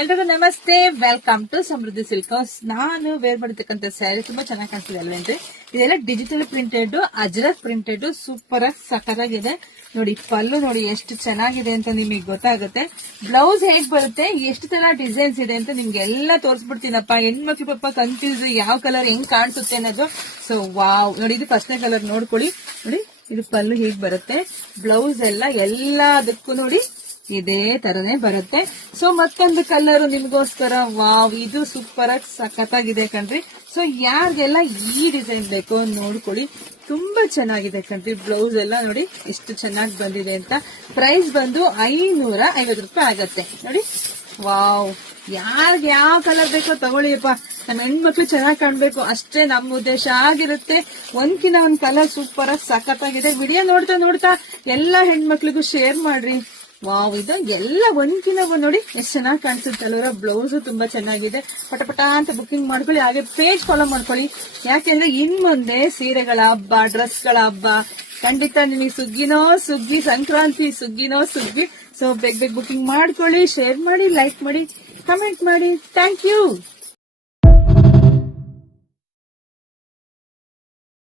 ಎಲ್ರಿಗೂ ನಮಸ್ತೆ, welcome to Samruddhi silk house. ನಾನು ವೇರ್ ಮಾಡಿರ್ತಕ್ಕಂಥ ಸ್ಯಾರಿ ತುಂಬಾ ಚೆನ್ನಾಗಿ ಕಾಣಿಸ್ತಿದೆ ಅಲ್ವೇನ್ರಿ. ಇದೆಲ್ಲ digital printed, Ajrak printed, super ಆಗಿ ಸಖತ್ತಾಗಿದೆ. ನೋಡಿ ಪಲ್ಲು ನೋಡಿ ಎಷ್ಟು ಚೆನ್ನಾಗಿದೆ ಅಂತ ನಿಮಗೆ ಗೊತ್ತಾಗುತ್ತೆ. ಬ್ಲೌಸ್ ಹೇಗ್ ಬರುತ್ತೆ, ಎಷ್ಟು ತರ ಡಿಸೈನ್ಸ್ ಇದೆ ಅಂತ ನಿಮ್ಗೆ ಎಲ್ಲ ತೋರಿಸ್ಬಿಡ್ತೀನಪ್ಪ. ಹೆಣ್ಮಕ್ಳು ಪಾಪ ಕನ್ಫ್ಯೂಸ್ ಯಾವ ಕಲರ್ ಹೆಂಗ್ ಕಾಣಿಸುತ್ತೆ ಅನ್ನೋದು. ಸೊ ವಾವ್, ನೋಡಿ ಇದು ಫಸ್ಟ್ನೇ ಕಲರ್ ನೋಡ್ಕೊಳ್ಳಿ. ನೋಡಿ ಇದು ಪಲ್ಲು ಹೀಗ್ ಬರುತ್ತೆ. ಬ್ಲೌಸ್ ಎಲ್ಲದಕ್ಕೂ ನೋಡಿ ಇದೇ ತರನೇ ಬರುತ್ತೆ. ಸೊ ಮತ್ತೊಂದು ಕಲರ್ ನಿಮ್ಗೋಸ್ಕರ. ವಾವ್, ಇದು ಸೂಪರ್ ಆಗಿ ಸಖತ್ತಾಗಿದೆ ಕಣ್ರಿ. ಸೊ ಯಾರಿಗೆಲ್ಲ ಈ ಡಿಸೈನ್ ಬೇಕೋ ನೋಡ್ಕೊಳ್ಳಿ, ತುಂಬಾ ಚೆನ್ನಾಗಿದೆ ಕಣ್ರಿ. ಬ್ಲೌಸ್ ಎಲ್ಲ ನೋಡಿ ಎಷ್ಟು ಚೆನ್ನಾಗಿ ಬಂದಿದೆ ಅಂತ. ಪ್ರೈಸ್ ಬಂದು 550 ರೂಪಾಯಿ ಆಗತ್ತೆ ನೋಡಿ. ವಾವ್, ಯಾರ್ಗೆ ಯಾವ ಕಲರ್ ಬೇಕೋ ತಗೊಳ್ಳಿಯಪ್ಪ. ನಮ್ಮ ಹೆಣ್ಮಕ್ಳು ಚೆನ್ನಾಗಿ ಕಾಣ್ಬೇಕು ಅಷ್ಟೇ ನಮ್ಮ ಉದ್ದೇಶ ಆಗಿರುತ್ತೆ. ಒಂದ್ಕಿನ ಒಂದ್ ಕಲರ್ ಸೂಪರ್ ಆಗಿ ಸಖತ್ತಾಗಿದೆ. ವಿಡಿಯೋ ನೋಡ್ತಾ ನೋಡ್ತಾ ಎಲ್ಲಾ ಹೆಣ್ಮಕ್ಳಿಗೂ ಶೇರ್ ಮಾಡ್ರಿ. ವಾವ್, ಇದು ಎಲ್ಲ ಒಂದ್ಕಿನ ನೋಡಿ ಎಷ್ಟು ಚೆನ್ನಾಗಿ ಕಾಣಿಸುತ್ತಲ್ವ. ಬ್ಲೌಸ್ ತುಂಬಾ ಚೆನ್ನಾಗಿದೆ. ಪಟಪಟ ಅಂತ ಬುಕಿಂಗ್ ಮಾಡ್ಕೊಳ್ಳಿ. ಹಾಗೆ ಪೇಜ್ ಫಾಲೋ ಮಾಡ್ಕೊಳ್ಳಿ. ಯಾಕೆಂದ್ರೆ ಇನ್ ಮುಂದೆ ಸೀರೆಗಳ ಹಬ್ಬ, ಡ್ರೆಸ್ಗಳ ಹಬ್ಬ, ಖಂಡಿತ ನಿಮಗೆ ಸುಗ್ಗಿನೋ ಸುಗ್ಗಿ, ಸಂಕ್ರಾಂತಿ ಸುಗ್ಗಿನೋ ಸುಗ್ಗಿ. ಸೊ ಬೇಗ ಬುಕಿಂಗ್ ಮಾಡ್ಕೊಳ್ಳಿ, ಶೇರ್ ಮಾಡಿ, ಲೈಕ್ ಮಾಡಿ, ಕಮೆಂಟ್ ಮಾಡಿ. Thank you.